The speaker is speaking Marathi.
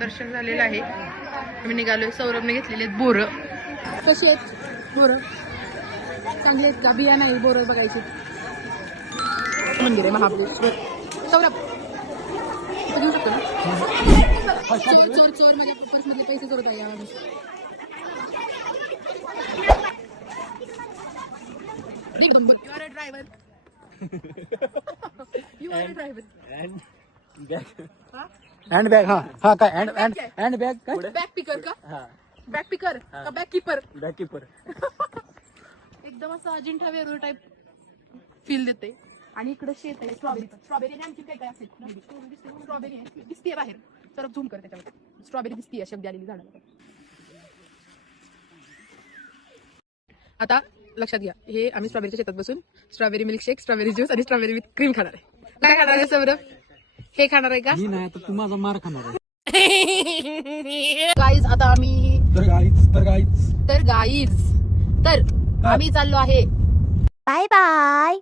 दर्शन झालेलं आहे. आम्ही निघालोय. सौरभने घेतलेले आहेत बोरं. कशी आहेत बोरं? चांगले आहेत का? बिया नाही बोरं बघायची. मंदिर आहे महाबळेश्वर. सौरभ घेऊ शकतो ना? चोर चोर चोर माझ्या पर्स मधले पैसे चोरत आहे यावेळेस. You are a driver. You are a driver. Hand bag हा काय हँड बॅग काय बॅग पिकर का? बॅग पिकर का बॅग किपर? Bag keeper. एकदम असं अजिंठा वेरूळ टाइप फील देते. आणि इकडे शेत आहे स्ट्रॉबेरी आणखी काय काय असेल. स्ट्रॉबेरी दिसतीये बाहेर. तर झूम कर त्याच्यावर. स्ट्रॉबेरी दिसतीये शब्द आलेली झाडाला. आता लक्षात घ्या, हे आम्ही स्ट्रॉबेरीच्या शेतात बसून स्ट्रॉबेरी मिल्कशेक, स्ट्रॉबेरी ज्यूस आणि स्ट्रॉबेरी विथ क्रीम खाणार आहे. काय खाणार आहे सौरभ? हे खाणार आहे का? मी नाही तर तू माझा मार खाणार आहे. गाईज आता आम्ही तर आम्ही चाललो आहे. Bye bye.